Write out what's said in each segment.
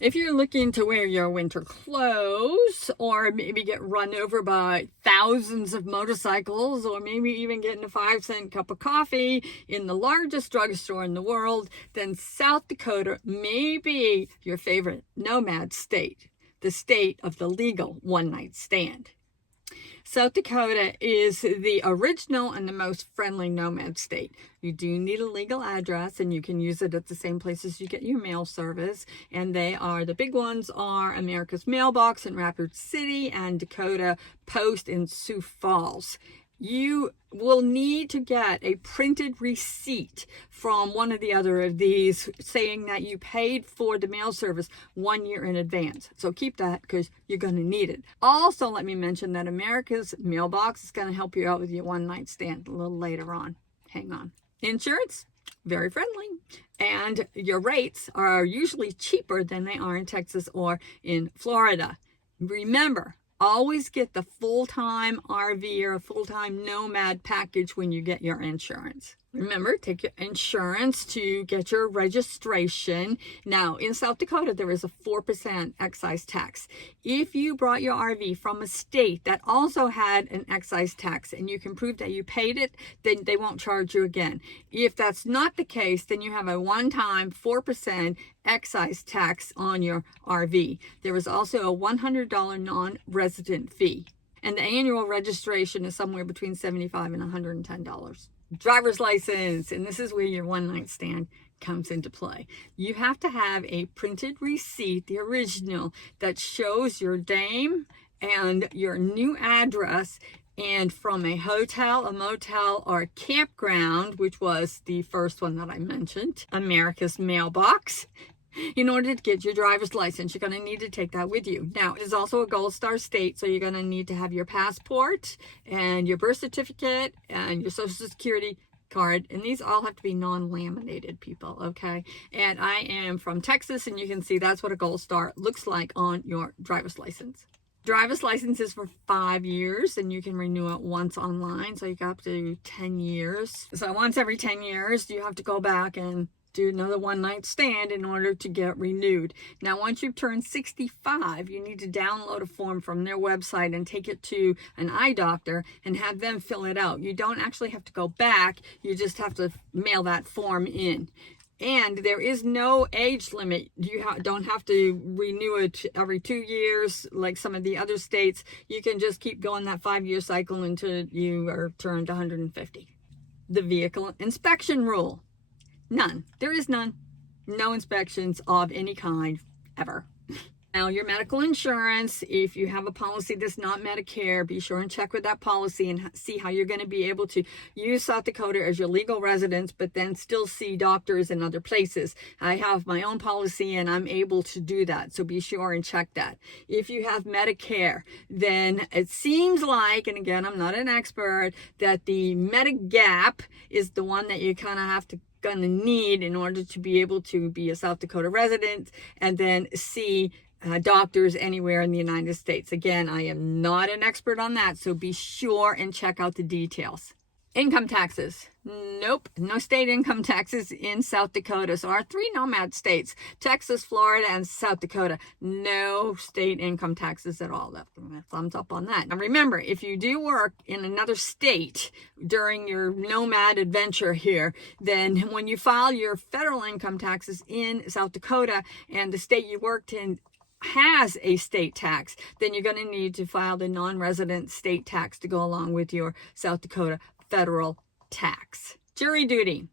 If you're looking to wear your winter clothes or maybe get run over by thousands of motorcycles or maybe even getting a 5-cent cup of coffee in the largest drugstore in the world, then South Dakota may be your favorite nomad state, the state of the legal one-night stand. South Dakota is the original and the most friendly nomad state. You do need a legal address, and you can use it at the same places you get your mail service. And the big ones are America's Mailbox in Rapid City and DakotaPost in Sioux Falls. You will need to get a printed receipt from one or the other of these saying that you paid for the mail service 1 year in advance. So keep that because you're going to need it. Also, let me mention that America's Mailbox is going to help you out with your one-night stand a little later on. Hang on. Insurance, very friendly. And your rates are usually cheaper than they are in Texas or in Florida. Remember, always get the full-time RV or full-time nomad package when you get your insurance. Remember, take your insurance to get your registration. Now, in South Dakota, there is a 4% excise tax. If you brought your RV from a state that also had an excise tax and you can prove that you paid it, then they won't charge you again. If that's not the case, then you have a one-time 4% excise tax on your RV. There is also a $100 non-resident fee, and the annual registration is somewhere between $75 and $110. Driver's license, and this is where your one-night stand comes into play. You have to have a printed receipt, the original, that shows your name and your new address, and from a hotel, a motel, or a campground, which was the first one that I mentioned, America's Mailbox. In order to get your driver's license, you're going to need to take that with you. Now, it is also a Gold Star state, so you're going to need to have your passport and your birth certificate and your social security card, and these all have to be non-laminated, people, okay? And I am from Texas, and you can see that's what a Gold Star looks like on your driver's license. Driver's license is for 5 years, and you can renew it once online, so you got up to 10 years. So once every 10 years, you have to go back and do another one-night stand in order to get renewed. Now, once you've turned 65, you need to download a form from their website and take it to an eye doctor and have them fill it out. You don't actually have to go back. You just have to mail that form in. And there is no age limit. You don't have to renew it every 2 years like some of the other states. You can just keep going that 5-year cycle until you are turned 150. The vehicle inspection rule. None. There is none. No inspections of any kind ever. Now, your medical insurance, if you have a policy that's not Medicare, be sure and check with that policy and see how you're going to be able to use South Dakota as your legal residence, but then still see doctors in other places. I have my own policy and I'm able to do that, so be sure and check that. If you have Medicare, then it seems like, and again, I'm not an expert, that the Medigap is the one that you kind of have to gonna need in order to be able to be a South Dakota resident and then see doctors anywhere in the United States. Again, I am not an expert on that, so be sure and check out the details. Income taxes. Nope, no state income taxes in South Dakota. So our 3 nomad states, Texas, Florida, and South Dakota, no state income taxes at all. Thumbs up on that. Now remember, if you do work in another state during your nomad adventure here, then when you file your federal income taxes in South Dakota and the state you worked in has a state tax, then you're going to need to file the non-resident state tax to go along with your South Dakota federal tax. Jury duty.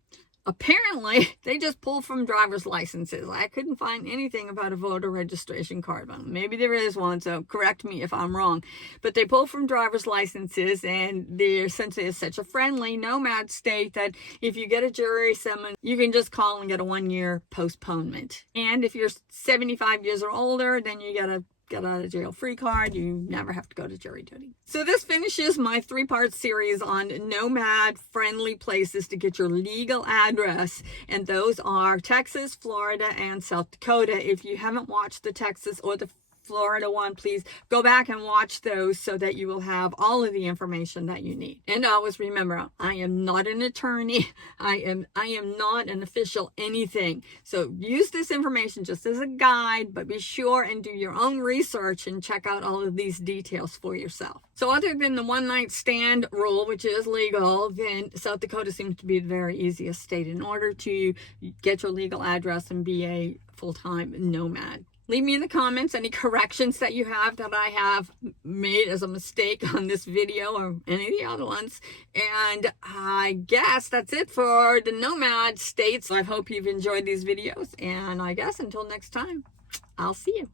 Apparently, they just pull from driver's licenses. I couldn't find anything about a voter registration card. Well, maybe there is one, so correct me if I'm wrong. But they pull from driver's licenses, and they're essentially such a friendly nomad state that if you get a jury summons, you can just call and get a 1-year postponement. And if you're 75 years or older, then you get a get out of jail free card. You never have to go to jury duty. So this finishes my 3-part series on nomad friendly places to get your legal address, and those are Texas, Florida, and South Dakota. If you haven't watched the Texas or the Florida one, please go back and watch those so that you will have all of the information that you need. And always remember, I am not an attorney. I am not an official anything. So use this information just as a guide, but be sure and do your own research and check out all of these details for yourself. So other than the one night stand rule, which is legal, then South Dakota seems to be the very easiest state in order to get your legal address and be a full-time nomad. Leave me in the comments any corrections that you have that I have made as a mistake on this video or any of the other ones. And I guess that's it for the nomad states. I hope you've enjoyed these videos. And I guess until next time, I'll see you.